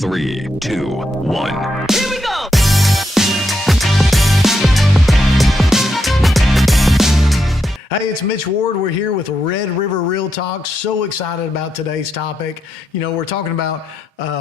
3, 2, 1. Here we go! Hey, it's Mitch Ward. We're here with Red River Real Talk. So excited about today's topic. You know, we're talking about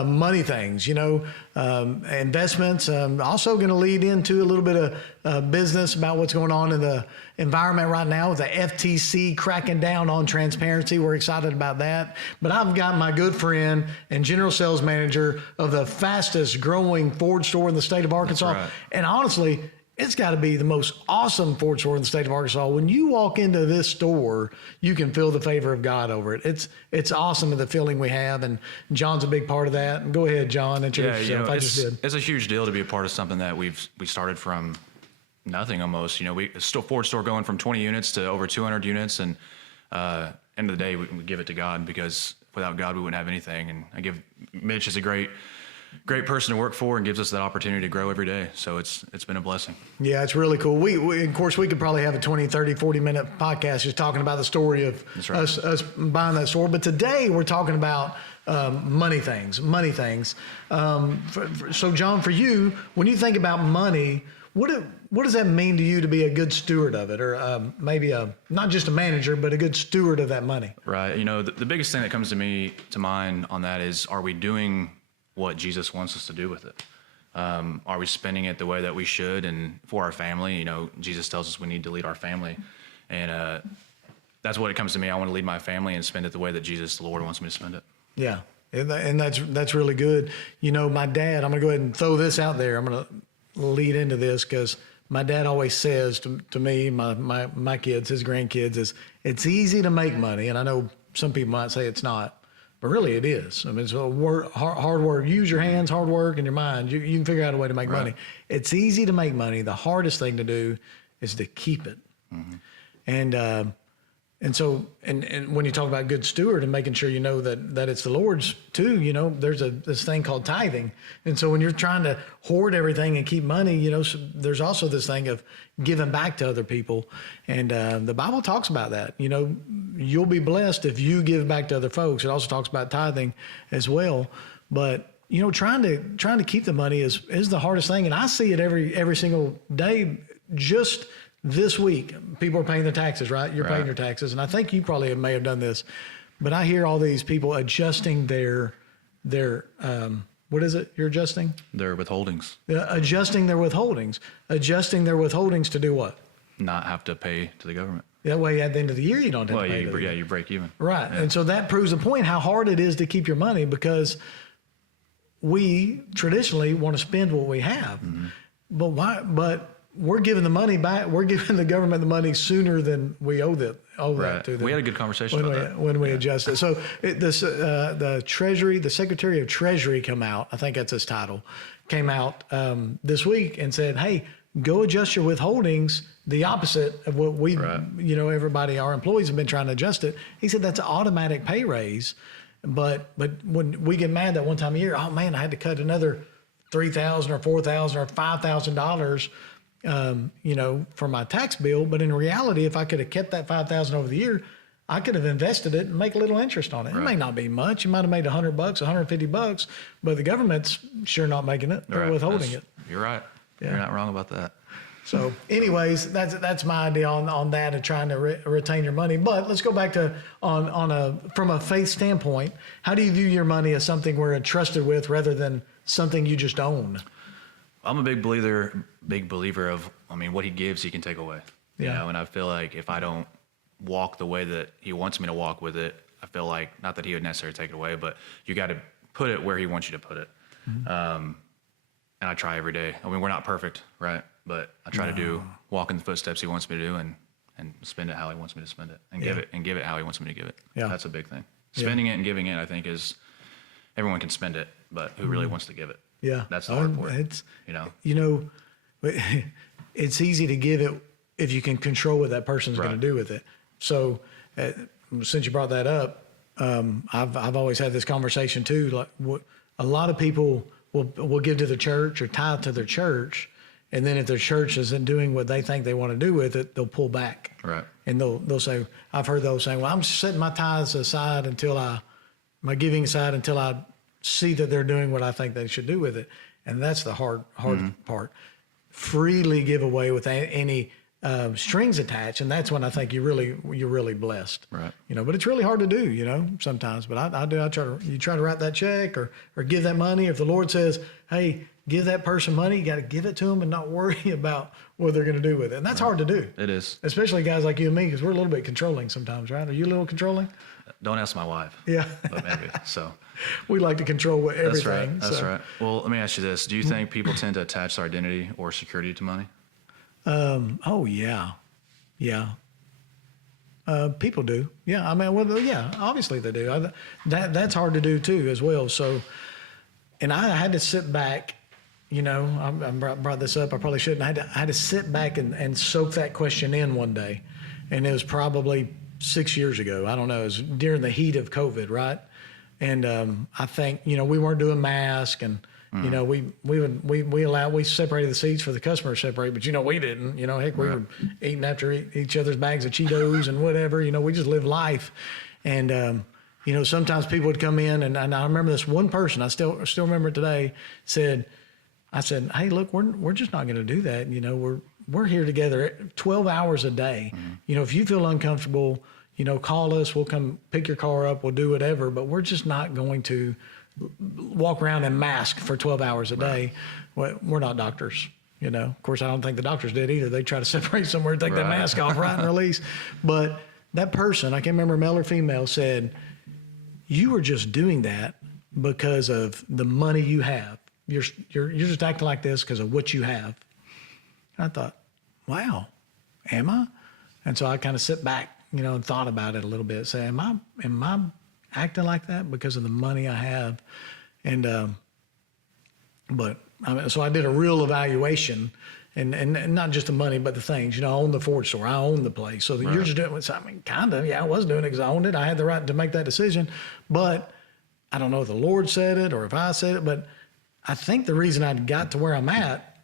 money things, investments. Also going to lead into a little bit of business about what's going on in the environment right now with the FTC cracking down on transparency. We're excited about that. But I've got my good friend and general sales manager of the fastest growing Ford store in the state of Arkansas. That's right. And honestly, it's got to be the most awesome Ford store in the state of Arkansas. When you walk into this store, you can feel the favor of God over it. It's awesome, the feeling we have, and John's a big part of that. And go ahead, John, introduce yourself. It's a huge deal to be a part of something that we started from nothing almost. Ford store going from 20 units to over 200 units, and end of the day, we give it to God, because without God, we wouldn't have anything. And I give Mitch is a great person to work for and gives us that opportunity to grow every day. So it's been a blessing. Yeah, it's really cool. We of course, we could probably have a 20, 30, 40-minute podcast just talking about the story of us buying that store. But today we're talking about money things. So, John, for you, when you think about money, what does that mean to you to be a good steward of it, or maybe not just a manager, but a good steward of that money? Right. The biggest thing that comes to mind on that is, are we doing what Jesus wants us to do with it? Are we spending it the way that we should and for our family? Jesus tells us we need to lead our family. And that's what it comes to me. I want to lead my family and spend it the way that Jesus, the Lord, wants me to spend it. Yeah. And that's really good. My dad, I'm going to go ahead and throw this out there. I'm going to lead into this because my dad always says to me, my kids, his grandkids, is it's easy to make money. And I know some people might say it's not. But really, it is. I mean, it's hard work. Use your hands, hard work, and your mind. You can figure out a way to make money. It's easy to make money. The hardest thing to do is to keep it. Mm-hmm. And so when you talk about good steward and making sure that it's the Lord's too, there's this thing called tithing. And so when you're trying to hoard everything and keep money, so there's also this thing of giving back to other people. And the Bible talks about that. You'll be blessed if you give back to other folks. It also talks about tithing as well. But trying to keep the money is the hardest thing. And I see it every single day. Just this week, people are paying their taxes, right? You're paying your taxes. And I think you probably may have done this, but I hear all these people adjusting their what is it you're adjusting? Their withholdings. Adjusting their withholdings. Adjusting their withholdings to do what? Not have to pay to the government. That way at the end of the year, you don't have to pay. You break even. Right. Yeah. And so that proves the point how hard it is to keep your money, because we traditionally want to spend what we have. Mm-hmm. But why? But we're giving the money back. We're giving the government the money sooner than we owe that to them. We had a good conversation about that when we adjust it. So the Treasury, the Secretary of Treasury came out. I think that's his title. Came out this week and said, "Hey, go adjust your withholdings." The opposite of what we, everybody, our employees have been trying to adjust it. He said that's an automatic pay raise, but when we get mad that one time a year, oh man, I had to cut another $3,000 or $4,000 or $5,000. For my tax bill. But in reality, if I could have kept that $5,000 over the year, I could have invested it and make a little interest on it. Right. It may not be much. You might have made $100, $150, but the government's sure not making it. They're withholding it. You're right. Yeah. You're not wrong about that. So anyways, that's my idea on that and trying to retain your money. But let's go back to from a faith standpoint, how do you view your money as something we're entrusted with rather than something you just own? I'm a big believer of, what he gives, he can take away. Yeah. And I feel like if I don't walk the way that he wants me to walk with it, I feel like, not that he would necessarily take it away, but you got to put it where he wants you to put it. Mm-hmm. And I try every day. We're not perfect, right? But I try to walk in the footsteps he wants me to do and spend it how he wants me to spend it and give it how he wants me to give it. Yeah. That's a big thing. Spending it and giving it, I think, is everyone can spend it, but who really wants to give it? Yeah. That's the hard part. It's easy to give it if you can control what that person's going to do with it. So since you brought that up, I've always had this conversation too. Like a lot of people will give to the church or tithe to their church. And then if their church isn't doing what they think they want to do with it, they'll pull back. Right. And they'll say, I've heard those saying, well, I'm setting my tithes aside my giving aside until I see that they're doing what I think they should do with it. And that's the hard part. Freely give away with any strings attached, and that's when I think you're really blessed. Right. But it's really hard to do, sometimes. But I do. You try to write that check or give that money. If the Lord says, "Hey, give that person money," you got to give it to them and not worry about what they're going to do with it. And that's hard to do. It is, especially guys like you and me, because we're a little bit controlling sometimes, right? Are you a little controlling? Don't ask my wife. Yeah, but maybe so. We like to control everything. That's right. Well, let me ask you this: do you think people tend to attach their identity or security to money? Oh yeah. People do. Yeah. I mean, well, yeah, obviously they do. That's hard to do too, as well. So, and I had to sit back, I brought this up. I probably shouldn't. I had to sit back and soak that question in one day. And it was probably 6 years ago. I don't know. It was during the heat of COVID. Right. And, I think, we weren't doing masks and, we separated the seats for the customer to separate, but we didn't, heck, we were eating after each other's bags of Cheetos and whatever, we just lived life. And, sometimes people would come in and I remember this one person, I still remember it today, I said, "Hey, look, we're just not going to do that. We're here together 12 hours a day. If you feel uncomfortable, call us, we'll come pick your car up, we'll do whatever, but we're just not going to walk around and mask for 12 hours a day. We're not doctors, Of course, I don't think the doctors did either. They try to separate somewhere, take that mask off, right, and release. But that person, I can't remember male or female, said, "You were just doing that because of the money you have. You're just acting like this because of what you have." And I thought, wow, am I? And so I kind of sit back, and thought about it a little bit. Say, am I acting like that because of the money I have? And so I did a real evaluation, and not just the money, but the things. I own the Ford store, I own the place. So you're just doing it. I mean, kind of, yeah, I was doing it because I owned it. I had the right to make that decision, but I don't know if the Lord said it or if I said it, but I think the reason I got to where I'm at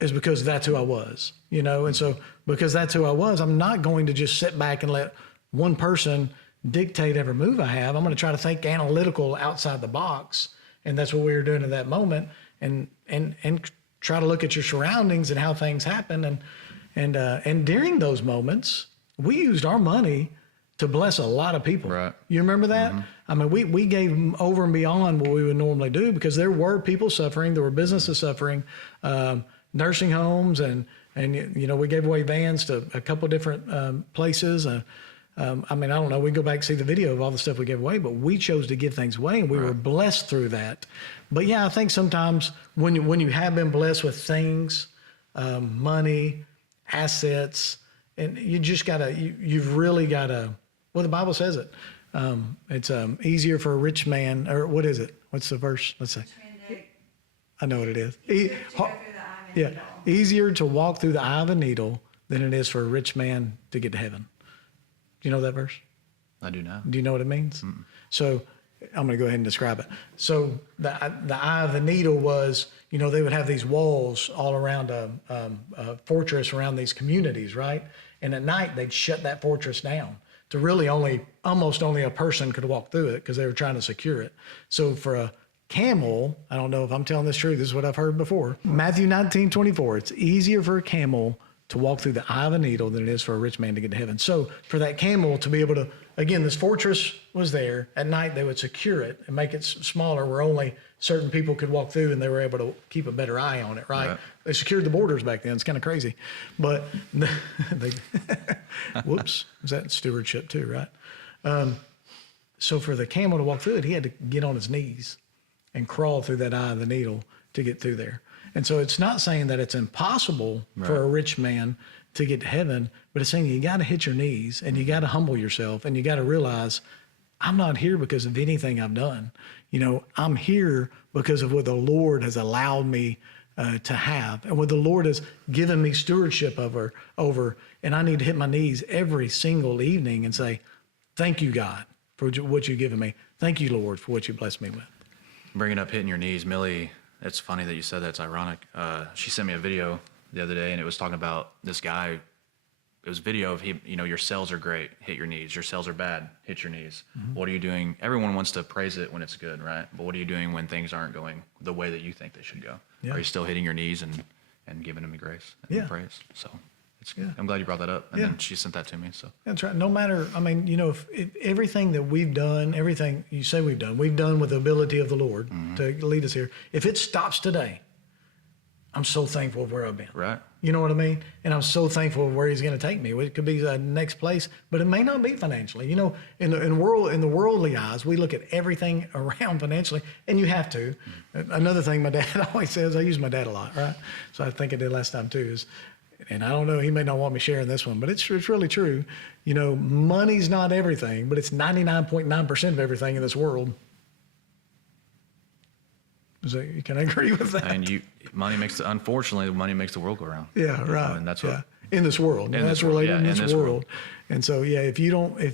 is because that's who I was, and so because that's who I was, I'm not going to just sit back and let one person dictate every move I have. I'm going to try to think analytical outside the box. And that's what we were doing at that moment. And try to look at your surroundings and how things happen. And during those moments, we used our money to bless a lot of people. Right. You remember that? Mm-hmm. I mean, we gave over and beyond what we would normally do because there were people suffering. There were businesses suffering, nursing homes. And we gave away vans to a couple different places. I mean, I don't know. We go back and see the video of all the stuff we gave away, but we chose to give things away, and we were blessed through that. But yeah, I think sometimes when you have been blessed with things, money, assets, and you just you've really gotta. Well, the Bible says it. It's easier for a rich man, or what is it? What's the verse? Let's say. I know what it is. Easier to walk through the eye of a needle than it is for a rich man to get to heaven. Do you know that verse? I do now. Do you know what it means? Mm-mm. So I'm going to go ahead and describe it. So the eye of the needle was, they would have these walls all around a fortress around these communities, right? And at night they'd shut that fortress down to really almost only a person could walk through it because they were trying to secure it. So for a camel, I don't know if I'm telling this true, this is what I've heard before. Matthew 19:24, it's easier for a camel to walk through the eye of a needle than it is for a rich man to get to heaven. So for that camel to be able to, again, this fortress was there. At night, they would secure it and make it smaller where only certain people could walk through, and they were able to keep a better eye on it, right? They secured the borders back then. It's kind of crazy. But whoops, is that stewardship too, right? So for the camel to walk through it, he had to get on his knees and crawl through that eye of the needle to get through there. And so it's not saying that it's impossible for a rich man to get to heaven, but it's saying you got to hit your knees and you got to humble yourself and you got to realize I'm not here because of anything I've done. I'm here because of what the Lord has allowed me to have and what the Lord has given me stewardship over. And I need to hit my knees every single evening and say, thank you, God, for what you've given me. Thank you, Lord, for what you blessed me with. Bringing up hitting your knees, Millie, it's funny that you said that. It's ironic. She sent me a video the other day, and it was talking about this guy it was video of him, your sales are great, hit your knees. Your sales are bad, hit your knees. What are you doing? Everyone wants to praise it when it's good, right? But what are you doing when things aren't going the way that you think they should go? Yeah. Are you still hitting your knees and giving them the grace and the praise? So I'm glad you brought that up. And then she sent that to me. So that's right. No matter, if everything that we've done, everything you say we've done with the ability of the Lord to lead us here. If it stops today, I'm so thankful of where I've been. Right. You know what I mean? And I'm so thankful of where he's going to take me. It could be the next place, but it may not be financially. In the worldly eyes, we look at everything around financially, and you have to. Another thing my dad always says, I use my dad a lot, right? So I think I did last time too, is, and I don't know, he may not want me sharing this one, but it's really true. Money's not everything, but it's 99.9% of everything in this world. Can I agree with that? And unfortunately, money makes the world go round. Yeah, right. And that's what in this world. That's related in this world. And so, if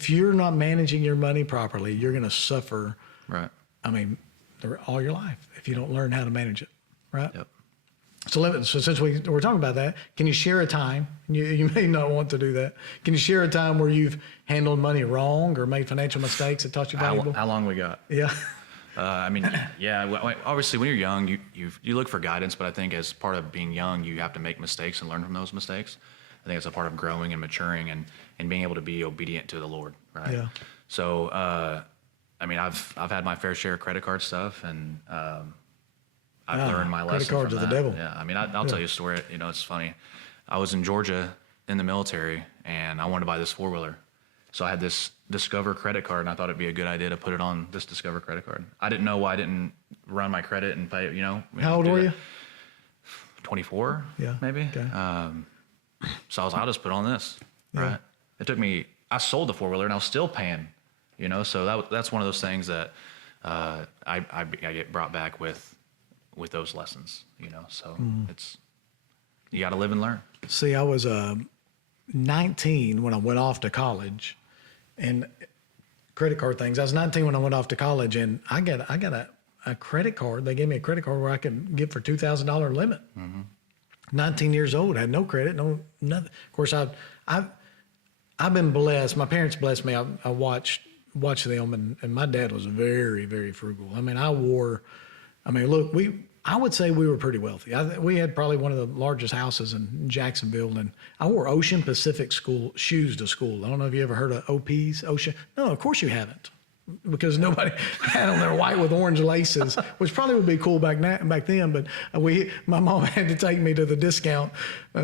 you're not managing your money properly, you're going to suffer. Right. All your life if you don't learn how to manage it. Right. Yep. So since we're talking about that, can you share a time? You may not want to do that. Can you share a time where you've handled money wrong or made financial mistakes that taught you valuable? How long we got? Yeah. Obviously when you're young, you look for guidance, but I think as part of being young, you have to make mistakes and learn from those mistakes. I think it's a part of growing and maturing and being able to be obedient to the Lord, right? Yeah. So, I've had my fair share of credit card stuff, and I've learned my lesson. Credit cards from are the that. devil. Yeah, I'll tell you a story. It's funny. I was in Georgia in the military, and I wanted to buy this 4-wheeler. So I had this Discover credit card, and I thought it'd be a good idea to put it on this Discover credit card. I didn't know why I didn't run my credit and pay, How old were you? 24, maybe. Okay. So I was, I'll just put on this, right? It took me, I sold the 4-wheeler, and I was still paying, so that's one of those things that I get brought back with those lessons, so it's, you got to live and learn. See, I was 19 when I went off to college, and credit card things. I was 19 when I went off to college, and I got a credit card. They gave me a credit card where I could get for $2,000 limit. 19 years old, had no credit, no nothing. Of course, I've been blessed. My parents blessed me. I watched them, and my dad was very, very frugal. I would say we were pretty wealthy. We had probably one of the largest houses in Jacksonville, and I wore Ocean Pacific shoes to school. I don't know if you ever heard of OPs, Ocean. No, of course you haven't, because nobody had on their white with orange laces, which probably would be cool back then. But my mom had to take me to the discount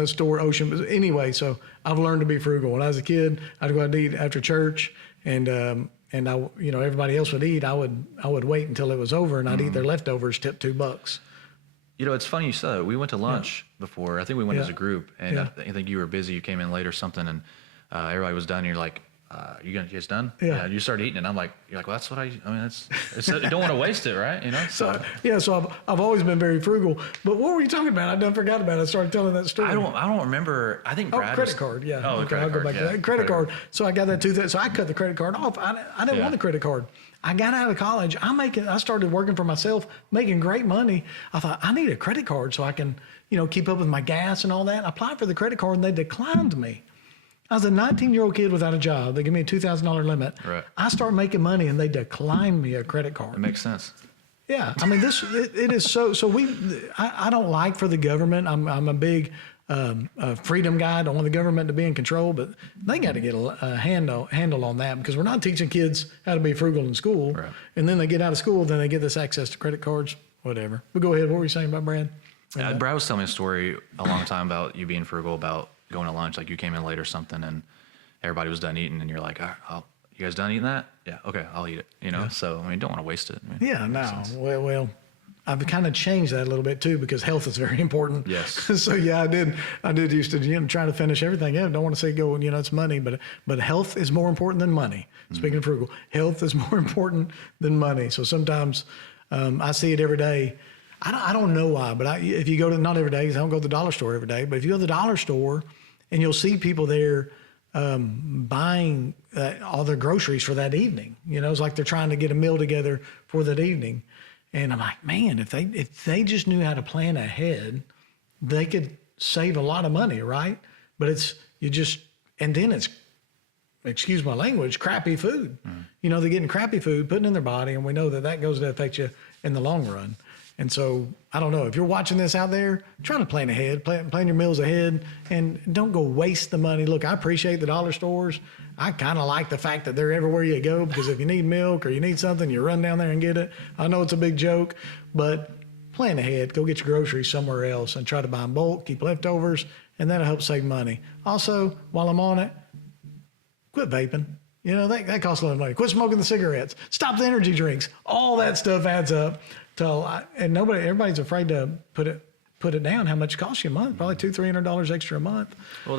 store, Ocean. But anyway, so I've learned to be frugal. When I was a kid, I'd go out to eat after church, and I, everybody else would eat. I would wait until it was over, and I'd eat their leftovers, tip $2. It's funny you said that. We went to lunch before. I think we went as a group, and I think you were busy. You came in late or something, and everybody was done. And you're like, you guys done? Yeah. You started eating, and I'm like, you're like, well, that's what you don't want to waste it, right? So I've always been very frugal. But what were you talking about? I done forgot about it. I started telling that story. I don't remember. I think Brad credit card. Yeah. Oh, okay, I'll go back to that. Credit card. So I got that so I cut the credit card off. I didn't want a credit card. I got out of college. I started working for myself, making great money. I thought, I need a credit card so I can, keep up with my gas and all that. I applied for the credit card, and they declined me. I was a 19-year-old kid without a job. They gave me a $2,000 limit. Right. I started making money, and they declined me a credit card. It makes sense. Yeah, it is so. So I don't like for the government. I'm a big freedom guy. I don't want the government to be in control, but they got to get a handle on that, because we're not teaching kids how to be frugal in school. Right. And then they get out of school, then they get this access to credit cards, whatever. But go ahead. What were you saying about Brad? Brad was telling me a story a long time about you being frugal, about going to lunch, like you came in late or something, and everybody was done eating, and you're like, you guys done eating that? Yeah, okay, I'll eat it. So don't want to waste it. Well, I've kind of changed that a little bit too, because health is very important. Yes. So I did used to try to finish everything. Yeah, don't want to say go. It's money, but health is more important than money. Speaking of frugal, health is more important than money. So sometimes I see it every day. I don't know why, but if you go to, not every day, because I don't go to the dollar store every day, but if you go to the dollar store and you'll see people there buying all their groceries for that evening. It's like they're trying to get a meal together for that evening. And I'm like, man, if they just knew how to plan ahead, they could save a lot of money, right? But And then it's, excuse my language, crappy food. You know, they're getting crappy food, putting in their body, and we know that that goes to affect you in the long run. And so, I don't know, if you're watching this out there, try to plan ahead, plan your meals ahead, and don't go waste the money. Look, I appreciate the dollar stores. I kind of like the fact that they're everywhere you go, because if you need milk or you need something, you run down there and get it. I know it's a big joke, but plan ahead. Go get your groceries somewhere else and try to buy in bulk, keep leftovers, and that'll help save money. Also, while I'm on it, quit vaping. You know, that costs a lot of money. Quit smoking the cigarettes. Stop the energy drinks. All that stuff adds up. And everybody's afraid to put it down. How much it costs you a month? Probably $200-$300 extra a month. Well,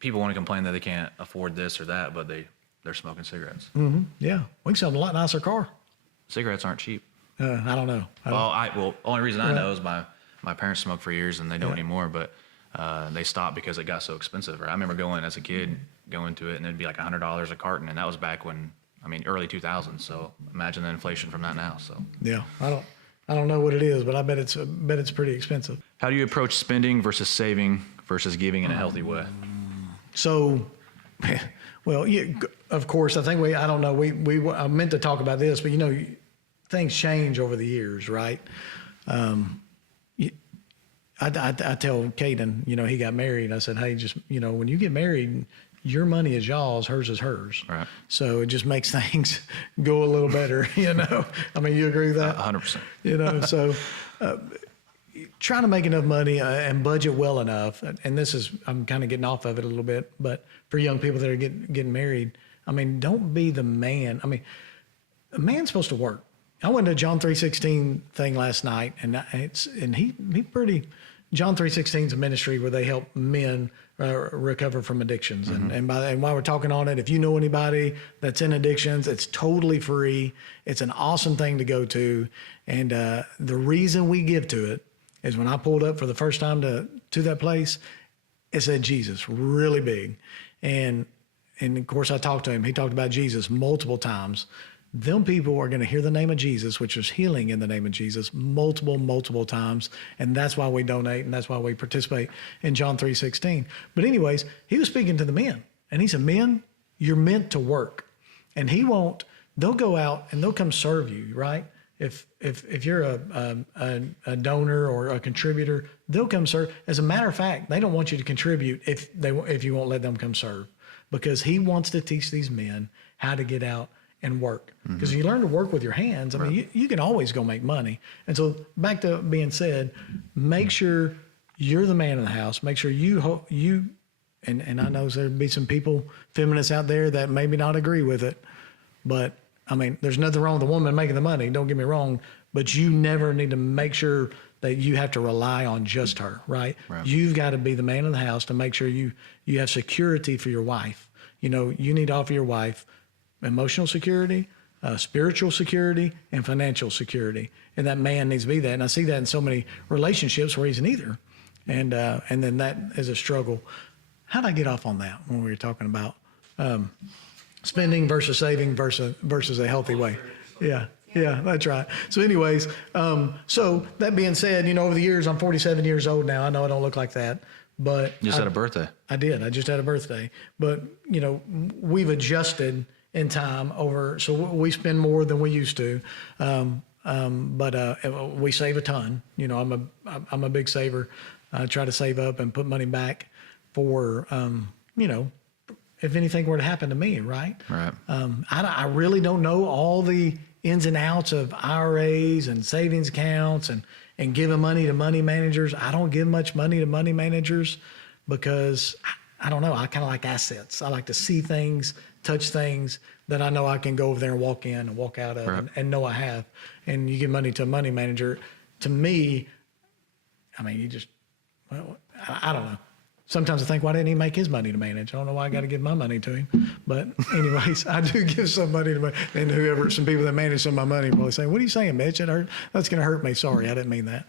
people want to complain that they can't afford this or that, but they're smoking cigarettes. Mm-hmm. Yeah, we can sell a lot nicer car. Cigarettes aren't cheap. I don't know. Only reason I know is my parents smoked for years and they don't anymore, but they stopped because it got so expensive. Right? I remember going as a kid, going to it, and it'd be like $100 a carton, and that was back when, early 2000s. So imagine the inflation from that now. So yeah, I don't know what it is, but I bet it's pretty expensive. How do you approach spending versus saving versus giving in a healthy way? So, well, of course, I think I meant to talk about this, but things change over the years, right? I tell Caden, he got married. I said, hey, just, when you get married, your money is y'all's, hers is hers. Right. So it just makes things go a little better, you agree with that? 100%. So trying to make enough money and budget well enough. And I'm kind of getting off of it a little bit, but for young people that are getting married, don't be the man. A man's supposed to work. I went to a John 3:16 thing last night, and John 3:16 is a ministry where they help men recover from addictions. Mm-hmm. And while we're talking on it, if you know anybody that's in addictions, it's totally free. It's an awesome thing to go to. And the reason we give to it is when I pulled up for the first time to that place, it said Jesus really big. And of course I talked to him. He talked about Jesus multiple times. Them people are going to hear the name of Jesus, which is healing in the name of Jesus, multiple times. And that's why we donate, and that's why we participate in John 3:16. But anyways, he was speaking to the men, and he said, men, you're meant to work. And they'll go out and they'll come serve you, right? If you're a donor or a contributor, they'll come serve. As a matter of fact, they don't want you to contribute if you won't let them come serve, because he wants to teach these men how to get out and work. Because you learn to work with your hands, you can always go make money. And so back to being said, make sure you're the man of the house. Make sure and I know there'd be some people, feminists out there, that maybe not agree with it, but there's nothing wrong with the woman making the money, don't get me wrong, but you never need to make sure that you have to rely on just her, right? You've got to be the man of the house to make sure you have security for your wife. You need to offer your wife emotional security, spiritual security, and financial security. And that man needs to be that. And I see that in so many relationships where he's neither. And then that is a struggle. How did I get off on that when we were talking about spending versus saving versus a healthy way? Yeah, that's right. So anyways, so that being said, over the years, I'm 47 years old now. I know I don't look like that, but you just had a birthday. I did. I just had a birthday. But, we've adjusted in time so we spend more than we used to. But we save a ton. I'm a big saver. I try to save up and put money back for, if anything were to happen to me, right? Right. I really don't know all the ins and outs of IRAs and savings accounts and giving money to money managers. I don't give much money to money managers because I don't know. I kind of like assets. I like to see things, touch things that I know I can go over there and walk in and walk out of, right, and know I have. And you give money to a money manager, to me, you just, I don't know. Sometimes I think, why didn't he make his money to manage? I don't know why I got to give my money to him. But anyways, I do give some money to and some people that manage some of my money probably say, what are you saying, Mitch? That's going to hurt me. Sorry, I didn't mean that.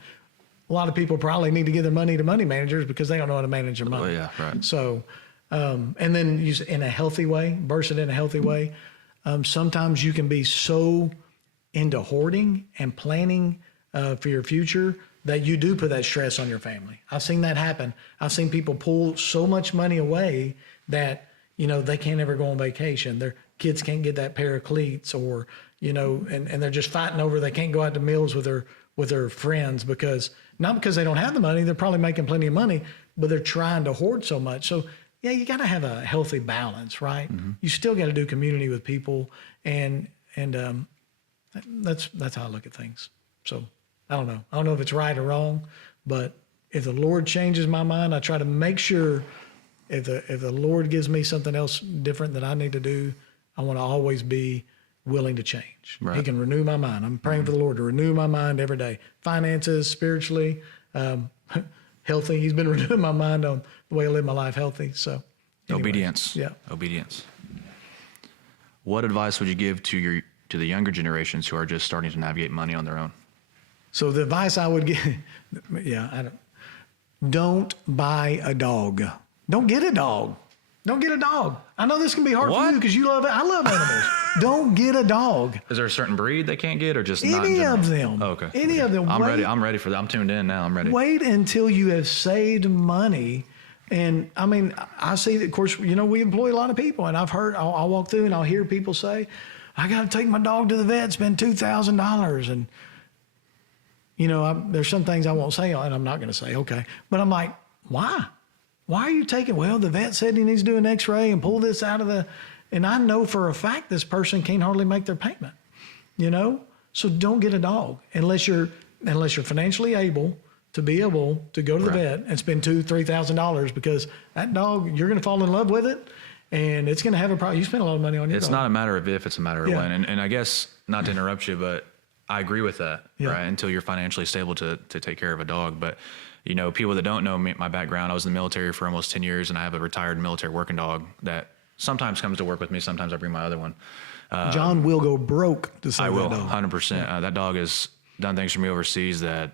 A lot of people probably need to give their money to money managers because they don't know how to manage their money. Oh, yeah, right. So, and then use it in a healthy way, burst it in a healthy way. Sometimes you can be so into hoarding and planning for your future, that you do put that stress on your family. I've seen that happen. I've seen people pull so much money away that, they can't ever go on vacation. Their kids can't get that pair of cleats, or, and they're just fighting over, they can't go out to meals with their friends not because they don't have the money, they're probably making plenty of money, but they're trying to hoard so much. So yeah, you got to have a healthy balance, right? Mm-hmm. You still got to do community with people, and that's how I look at things. So I don't know if it's right or wrong, but if the Lord changes my mind, I try to make sure if the Lord gives me something else different that I need to do, I want to always be willing to change. Right. He can renew my mind. I'm praying for the Lord to renew my mind every day. Finances, spiritually, healthy. He's been renewing my mind on the way I live my life healthy. So anyway, obedience. Yeah. Obedience. What advice would you give to the younger generations who are just starting to navigate money on their own? So the advice I would give, don't buy a dog. Don't get a dog. Don't get a dog. I know this can be hard for you because you love it. I love animals. Don't get a dog. Is there a certain breed they can't get, or just any of them? Oh, okay. Any of them. I'm ready. I'm ready for that. I'm tuned in now. I'm ready. Wait until you have saved money. And I mean, I see that, of course, we employ a lot of people, and I've heard, I'll walk through and I'll hear people say, I got to take my dog to the vet, spend $2,000. And, there's some things I won't say, and I'm not going to say, okay. But I'm like, why? Why are you taking, the vet said he needs to do an x-ray and pull this out of and I know for a fact this person can't hardly make their payment, So don't get a dog unless you're financially able to be able to go to the vet and spend $2,000-$3,000, because that dog, you're going to fall in love with it, and it's going to have a problem. You spend a lot of money on your dog. It's not a matter of if, it's a matter of when. And I guess, not to interrupt you, but I agree with that, right? Until you're financially stable to take care of a dog. But, people that don't know my background, I was in the military for almost 10 years, and I have a retired military working dog that sometimes comes to work with me. Sometimes I bring my other one. John will go broke to save I will, that dog. 100%. Yeah. That dog has done things for me overseas that's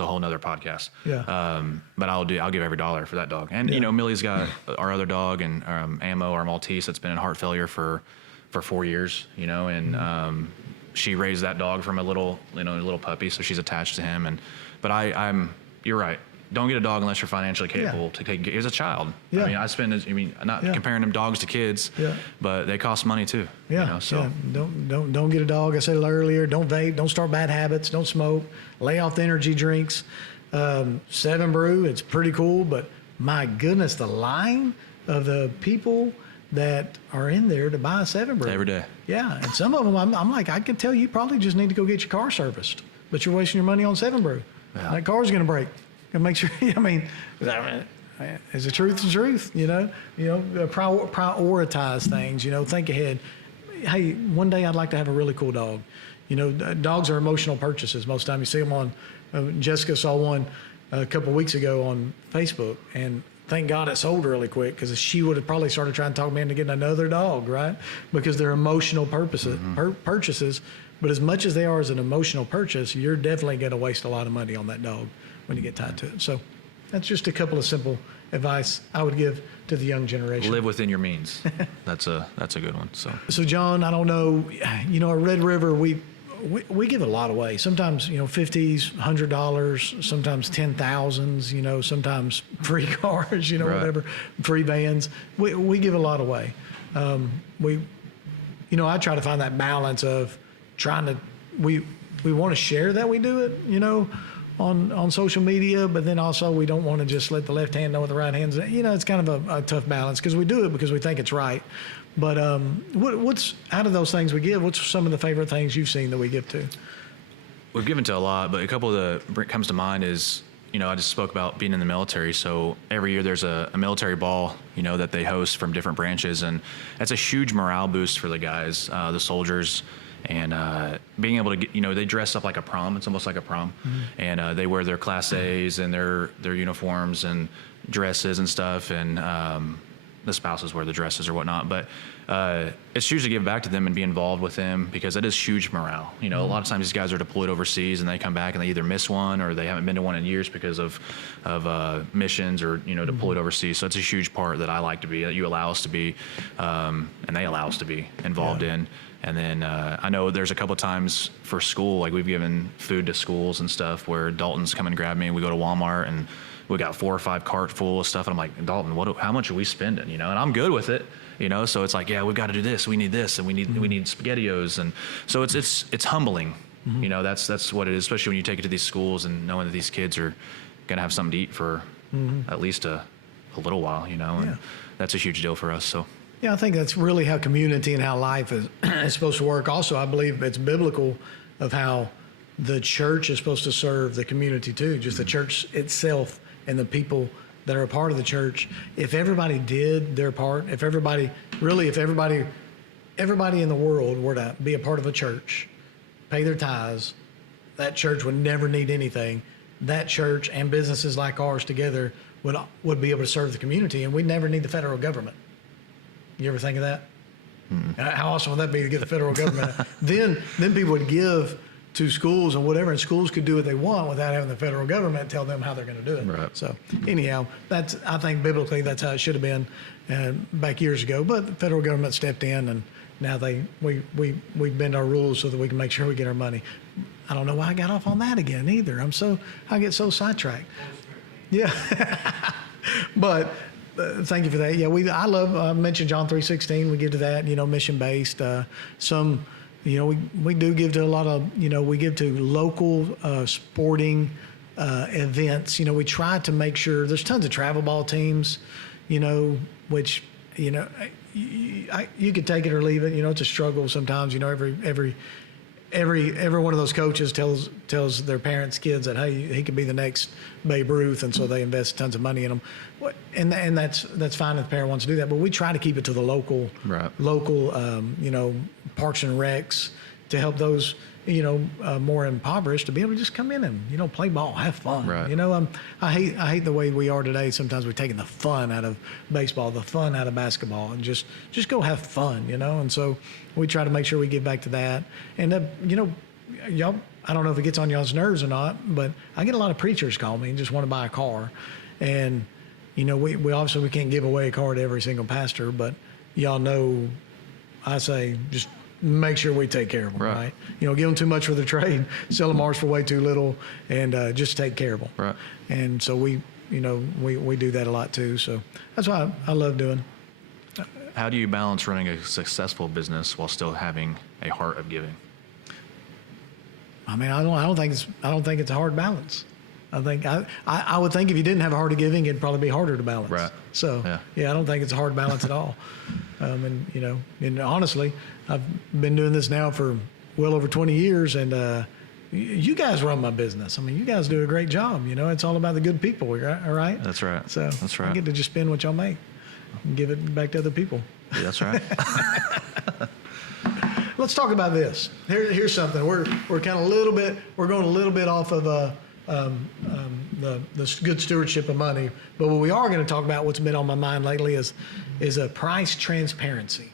a whole nother podcast. Yeah. But I'll give every dollar for that dog. And, Millie's got our other dog, and Ammo, our Maltese, that's been in heart failure for 4 years, and she raised that dog from a little puppy, so she's attached to him. But you're right. Don't get a dog unless you're financially capable to take. As a child, Yeah. Not comparing them dogs to kids, but they cost money too. Yeah. Don't get a dog. I said it earlier. Don't vape. Don't start bad habits. Don't smoke. Lay off the energy drinks. 7 Brew. It's pretty cool, but my goodness, the line of the people that are in there to buy a 7 Brew every day. Yeah, and some of them, I'm like, I could tell you probably just need to go get your car serviced, but you're wasting your money on 7 Brew. Yeah. That car's going to break. And make sure. Is the truth the truth? Prioritize things. Think ahead. Hey, one day I'd like to have a really cool dog. Dogs are emotional purchases. Most of the time you see them on. Jessica saw one a couple of weeks ago on Facebook, and thank God it sold really quick, because she would have probably started trying to talk me into getting another dog, right? Because they're emotional purchases. But as much as they are as an emotional purchase, you're definitely going to waste a lot of money on that dog when you get tied to it. So that's just a couple of simple advice I would give to the young generation. Live within your means. That's a good one. So John, I don't know, at Red River, we give a lot away. Sometimes, $50s, $100, sometimes $10,000s, sometimes free cars, right. Whatever, free vans. We give a lot away. I try to find that balance of trying to, we want to share that we do it, on social media, but then also we don't want to just let the left hand know what the right hand's. It's kind of a tough balance, because we do it because we think it's right. But what's out of those things we give? What's some of the favorite things you've seen that we give to? We've given to a lot, but a couple that comes to mind is, I just spoke about being in the military. So every year there's a military ball, that they host from different branches, and that's a huge morale boost for the guys, the soldiers. And being able to get, they dress up like a prom. It's almost like a prom. Mm-hmm. And they wear their Class A's and their uniforms and dresses and stuff. And the spouses wear the dresses or whatnot. But it's huge to give back to them and be involved with them, because it is huge morale. You know, a lot of times these guys are deployed overseas and they come back and they either miss one or they haven't been to one in years because of missions or, you know, deployed overseas. So it's a huge part that I like to be, that you allow us to be, and they allow us to be involved in. And then I know there's a couple of times for school, like we've given food to schools and stuff where Dalton's come and grab me. We go to Walmart and we got 4 or 5 cart full of stuff. And I'm like, Dalton, how much are we spending? You know, and I'm good with it. You know, so it's like, yeah, we've got to do this. We need this, and we need SpaghettiOs, and so it's humbling. You know, that's what it is, especially when you take it to these schools and knowing that these kids are gonna have something to eat for at least a little while. You know, and that's a huge deal for us. So. Yeah, I think that's really how community and how life is supposed to work. Also, I believe it's biblical of how the church is supposed to serve the community too, just the church itself and the people that are a part of the church. If everybody did their part, if everybody in the world were to be a part of a church, pay their tithes, that church would never need anything. That church and businesses like ours together would be able to serve the community, and we'd never need the federal government. You ever think of that? How awesome would that be to get the federal government? Then people would give to schools and whatever, and schools could do what they want without having the federal government tell them how they're going to do it. Right. So anyhow, I think biblically that's how it should have been back years ago. But the federal government stepped in, and now we bend our rules so that we can make sure we get our money. I don't know why I got off on that again either. I get so sidetracked. Yeah. But thank you for that. Yeah, I love. I mentioned John 3:16. We give to that. You know, mission based. You know, we do give to a lot of, you know, we give to local sporting events. You know, we try to make sure there's tons of travel ball teams, you know, which, you know, you could take it or leave it. You know, it's a struggle sometimes. You know, every one of those coaches tells their parents' kids that, hey, he could be the next Babe Ruth, and so they invest tons of money in him. And that's fine if the parent wants to do that, but we try to keep it to the local, you know, parks and recs to help those, you know, more impoverished to be able to just come in and, you know, play ball, have fun. Right. You know, I hate the way we are today. Sometimes we're taking the fun out of baseball, the fun out of basketball, and just go have fun, you know. And so we try to make sure we get back to that. And you know, y'all, I don't know if it gets on y'all's nerves or not, but I get a lot of preachers call me and just want to buy a car. And you know, we obviously we can't give away a car to every single pastor, but y'all know, I say just make sure we take care of them, right? You know, give them too much for the trade, sell them ours for way too little, and just take care of them. Right. And so we do that a lot too. So that's why I love doing. How do you balance running a successful business while still having a heart of giving? I mean, I don't think it's a hard balance. I think I would think if you didn't have a heart of giving, it'd probably be harder to balance. Right. So yeah, I don't think it's a hard balance at all. And you know, and honestly, I've been doing this now for well over 20 years, and you guys run my business. I mean, you guys do a great job. You know, it's all about the good people, right? That's right. So that's right. I get to just spend what y'all make and give it back to other people. Yeah, that's right. Let's talk about this. Here's something. We're kind of we're going a little bit off of the good stewardship of money, but what we are going to talk about, what's been on my mind lately, is a price transparency,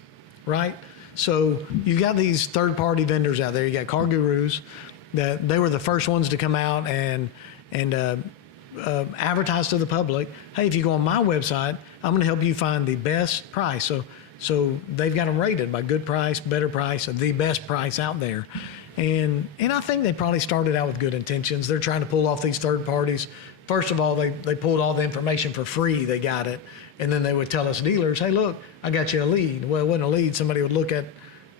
right? So you got these third-party vendors out there. You got Car Gurus, that they were the first ones to come out and advertise to the public. Hey, if you go on my website, I'm going to help you find the best price. So they've got them rated by good price, better price, and the best price out there. And I think they probably started out with good intentions. They're trying to pull off these third parties. First of all, they pulled all the information for free. They got it. And then they would tell us dealers, hey, look, I got you a lead. Well, it wasn't a lead. Somebody would look at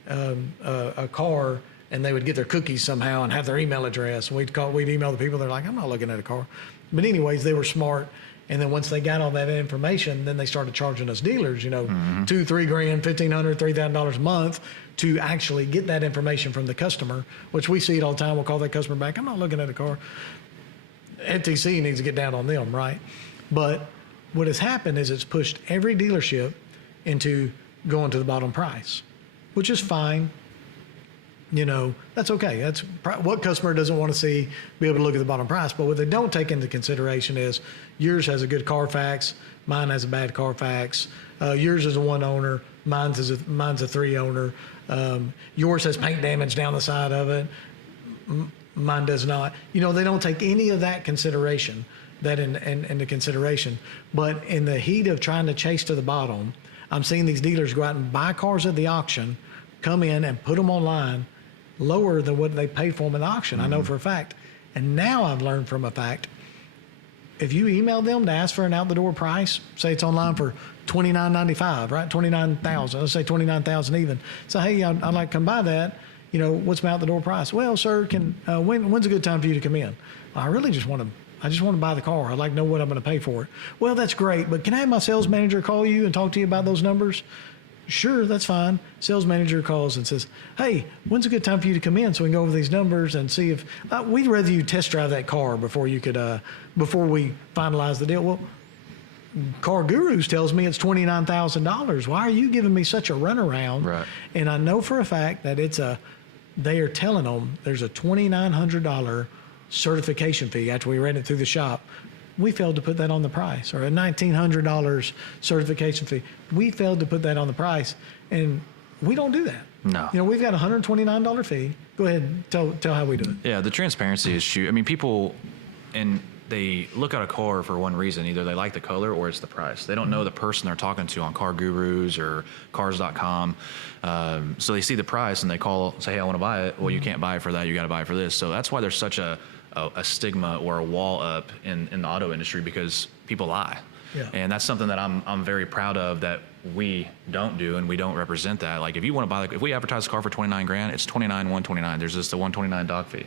a car, and they would get their cookies somehow and have their email address. And we'd email the people. They're like, I'm not looking at a car. But anyways, they were smart. And then once they got all that information, then they started charging us dealers, you know, $2,000, $3,000, $1,500, $3,000 a month to actually get that information from the customer, which we see it all the time. We'll call that customer back. I'm not looking at a car. FTC needs to get down on them, right? But what has happened is it's pushed every dealership into going to the bottom price, which is fine. You know, that's okay. That's what customer doesn't want to see, be able to look at the bottom price. But what they don't take into consideration is yours has a good Carfax, mine has a bad Carfax, yours is a one owner, Mine's a 3-owner. Yours has paint damage down the side of it. Mine does not. They don't take any of that consideration, into consideration. But in the heat of trying to chase to the bottom, I'm seeing these dealers go out and buy cars at the auction, come in and put them online lower than what they paid for them in the auction. I know for a fact. And now I've learned from a fact, if you email them to ask for an out-the-door price, say it's online for $29.95, right? $29,000. Let's say $29,000 even. So, hey, I'd like to come buy that. What's my out-the-door price? Well, sir, when's a good time for you to come in? I really just want to buy the car. I'd like to know what I'm going to pay for it. Well, that's great, but can I have my sales manager call you and talk to you about those numbers? Sure, that's fine. Sales manager calls and says, hey, when's a good time for you to come in so we can go over these numbers and see if we'd rather you test drive that car before we finalize the deal. Well, Car Gurus tells me it's $29,000. Why are you giving me such a runaround? Right. And I know for a fact that they are telling them there's a $2,900 certification fee after we ran it through the shop. We failed to put that on the price, or a $1,900 certification fee. We failed to put that on the price, and we don't do that. No. We've got a $129 fee. Go ahead and tell how we do it. Yeah, the transparency is huge. I mean, people, and they look at a car for one reason. Either they like the color or it's the price. They don't know the person they're talking to on Car Gurus or Cars.com. So they see the price and they say, hey, I want to buy it. Well, you can't buy it for that. You got to buy it for this. So that's why there's such a stigma or a wall up in the auto industry, because people lie. Yeah. And that's something that I'm very proud of that we don't do, and we don't represent that. Like, if you want to buy, if we advertise a car for $29,000, it's $29,129. There's just a $129 doc fee.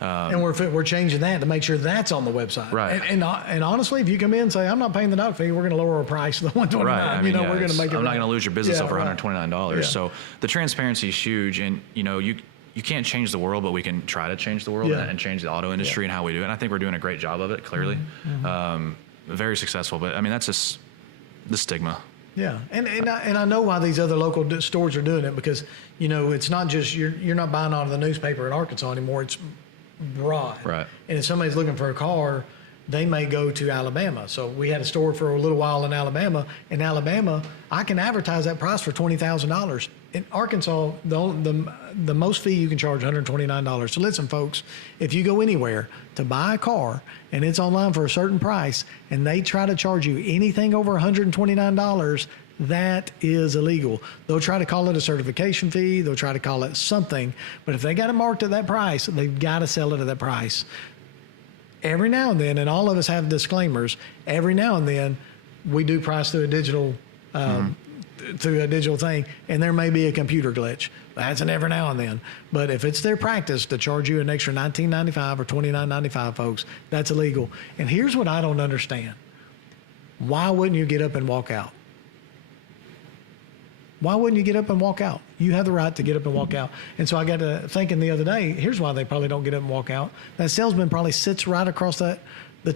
And we're changing that to make sure that's on the website. Right. And honestly, if you come in and say, I'm not paying the doc fee, we're going to lower our price to the $129. Right. I mean, we're going to make it. I'm not going to lose your business over right. $129. Yeah. So the transparency is huge, and you can't change the world, but we can try to change the world and change the auto industry and how we do it. And I think we're doing a great job of it, clearly. Very successful, but I mean, that's just the stigma. Yeah, and I know why these other local stores are doing it, because it's not just you're not buying out of the newspaper in Arkansas anymore. It's broad. Right. And if somebody's looking for a car, they may go to Alabama. So we had a store for a little while in Alabama. In Alabama, I can advertise that price for $20,000. In Arkansas, the most fee you can charge $129. So listen, folks, if you go anywhere to buy a car and it's online for a certain price and they try to charge you anything over $129, that is illegal. They'll try to call it a certification fee. They'll try to call it something. But if they got it marked at that price, they've got to sell it at that price. Every now and then, and all of us have disclaimers, every now and then we do price through a digital thing, and there may be a computer glitch. That's an every now and then. But if it's their practice to charge you an extra $19.95 or $29.95, folks, that's illegal. And here's what I don't understand. Why wouldn't you get up and walk out? Why wouldn't you get up and walk out? You have the right to get up and walk out. And so I got to thinking the other day, here's why they probably don't get up and walk out. That salesman probably sits right across the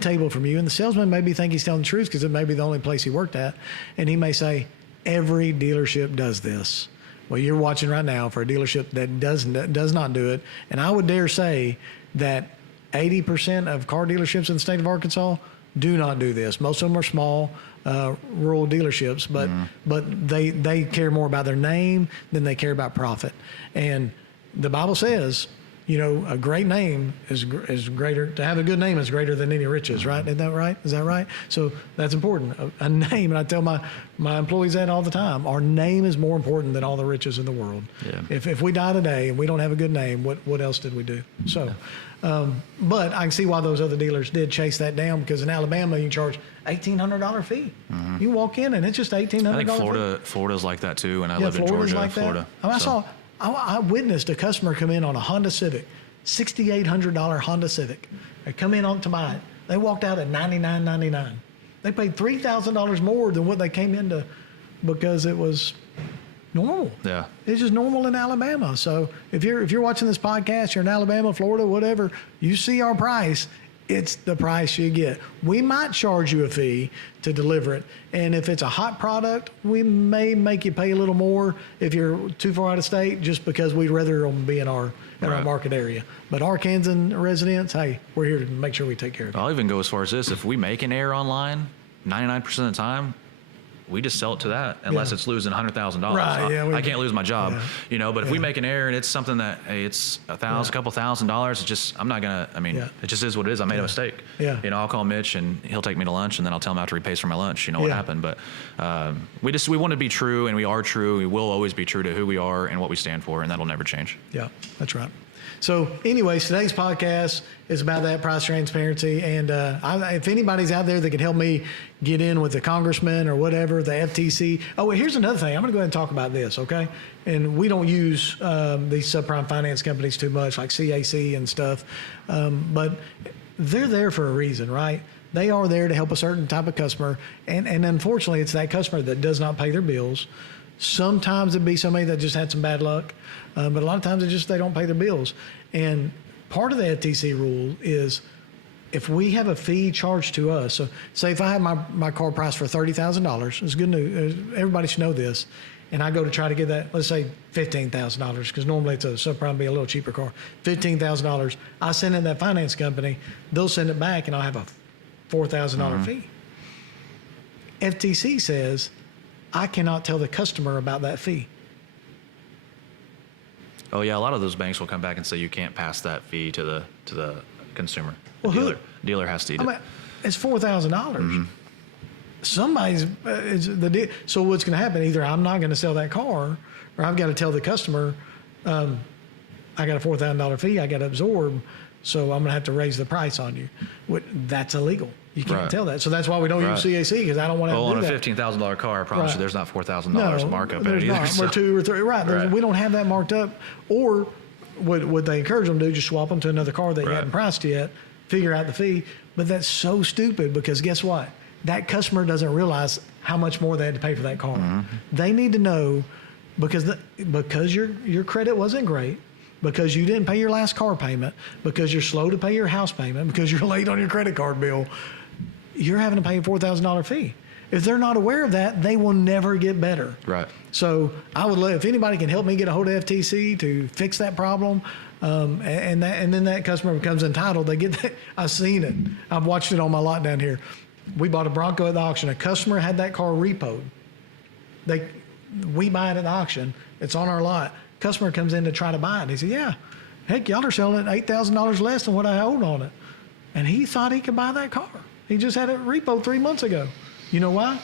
table from you, and the salesman maybe think he's telling the truth because it may be the only place he worked at, and he may say, every dealership does this. Well, you're watching right now for a dealership that does not do it, and I would dare say that 80% of car dealerships in the state of Arkansas do not do this. Most of them are small, rural dealerships, but they care more about their name than they care about profit. And the Bible says, a great name is greater. To have a good name is greater than any riches, right? Isn't that right? Is that right? So that's important. A name, and I tell my employees that all the time. Our name is more important than all the riches in the world. Yeah. If we die today and we don't have a good name, what else did we do? So, but I can see why those other dealers did chase that down, because in Alabama you can charge $1,800 fee. You walk in and it's just $1,800. I think Florida's like that too, and I live in Georgia, like Florida. I witnessed a customer come in on a Honda Civic, $6,800 Honda Civic. They come in to buy it. They walked out at $99.99. They paid $3,000 more than what they came into, because it was normal. Yeah. It's just normal in Alabama. So if you're watching this podcast, you're in Alabama, Florida, whatever, you see our price, it's the price you get. We might charge you a fee to deliver it. And if it's a hot product, we may make you pay a little more if you're too far out of state, just because we'd rather them be in our market area. But Arkansas residents, hey, we're here to make sure we take care of it. I'll even go as far as this. If we make an error online, 99% of the time, we just sell it to that unless it's losing $100,000. Right, yeah, I can't lose my job, but if we make an error and it's something that, hey, it's a couple $1,000, it's just, I'm not going to, it just is what it is. I made a mistake. Yeah. I'll call Mitch and he'll take me to lunch and then I'll tell him after he pays for my lunch, what happened. But we want to be true, and we are true. We will always be true to who we are and what we stand for, and that'll never change. Yeah, that's right. So anyways, today's podcast is about that price transparency. And if anybody's out there that can help me get in with the congressman or whatever, the FTC. Oh, well, here's another thing. I'm going to go ahead and talk about this, okay? And we don't use these subprime finance companies too much, like CAC and stuff. But they're there for a reason, right? They are there to help a certain type of customer. And unfortunately, it's that customer that does not pay their bills. Sometimes it'd be somebody that just had some bad luck. But a lot of times they don't pay their bills. And part of the FTC rule is if we have a fee charged to us, so say if I have my car priced for $30,000, it's good news, everybody should know this, and I go to try to get that, let's say $15,000, because normally it's a subprime, be a little cheaper car, $15,000, I send in that finance company, they'll send it back, and I'll have a $4,000 fee. FTC says I cannot tell the customer about that fee. Oh yeah, a lot of those banks will come back and say you can't pass that fee to the consumer. Well, the dealer has to eat it. It's $4,000. Somebody's so what's going to happen? Either I'm not going to sell that car, or I've got to tell the customer, I got a $4,000 fee I got to absorb, so I'm going to have to raise the price on you. That's illegal. You can't tell that. So that's why we don't use CAC, because I don't want to do that. On a $15,000 car, I promise you there's not $4,000 markup in it either. Not. Or 2 or 3. Right. We don't have that marked up. Or what they encourage them to do, just swap them to another car they hadn't priced yet, figure out the fee. But that's so stupid, because guess what? That customer doesn't realize how much more they had to pay for that car. They need to know, because your credit wasn't great, because you didn't pay your last car payment, because you're slow to pay your house payment, because you're late on your credit card bill, you're having to pay a $4,000 fee. If they're not aware of that, they will never get better. Right. So I would love, if anybody can help me get a hold of FTC to fix that problem, and then that customer becomes entitled. They get that. I've seen it. I've watched it on my lot down here. We bought a Bronco at the auction. A customer had that car repoed. We buy it at the auction. It's on our lot. Customer comes in to try to buy it. He said, "Yeah, heck, y'all are selling it $8,000 less than what I owed on it." And he thought he could buy that car. He just had it repoed 3 months ago. You know why?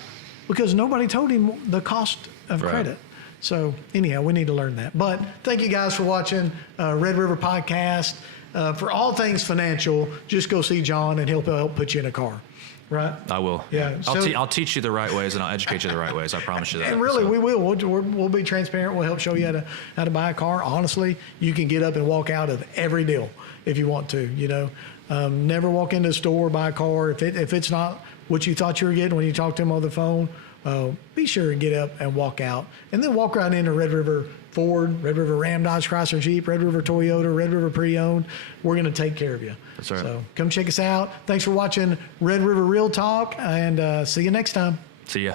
Because nobody told him the cost of credit. So anyhow, we need to learn that. But thank you guys for watching Red River Podcast. For all things financial, just go see John and he'll help put you in a car. Right? I will. Yeah. I'll teach you the right ways, and I'll educate you the right ways. I promise you that. And really, we will. We'll be transparent. We'll help show you how to buy a car. Honestly, you can get up and walk out of every deal if you want to. Never walk into a store, buy a car. If it's not what you thought you were getting when you talked to them on the phone, be sure and get up and walk out. And then walk right into Red River Ford, Red River Ram, Dodge, Chrysler, Jeep, Red River Toyota, Red River Pre-Owned. We're going to take care of you. That's right. So come check us out. Thanks for watching Red River Real Talk, and see you next time. See ya.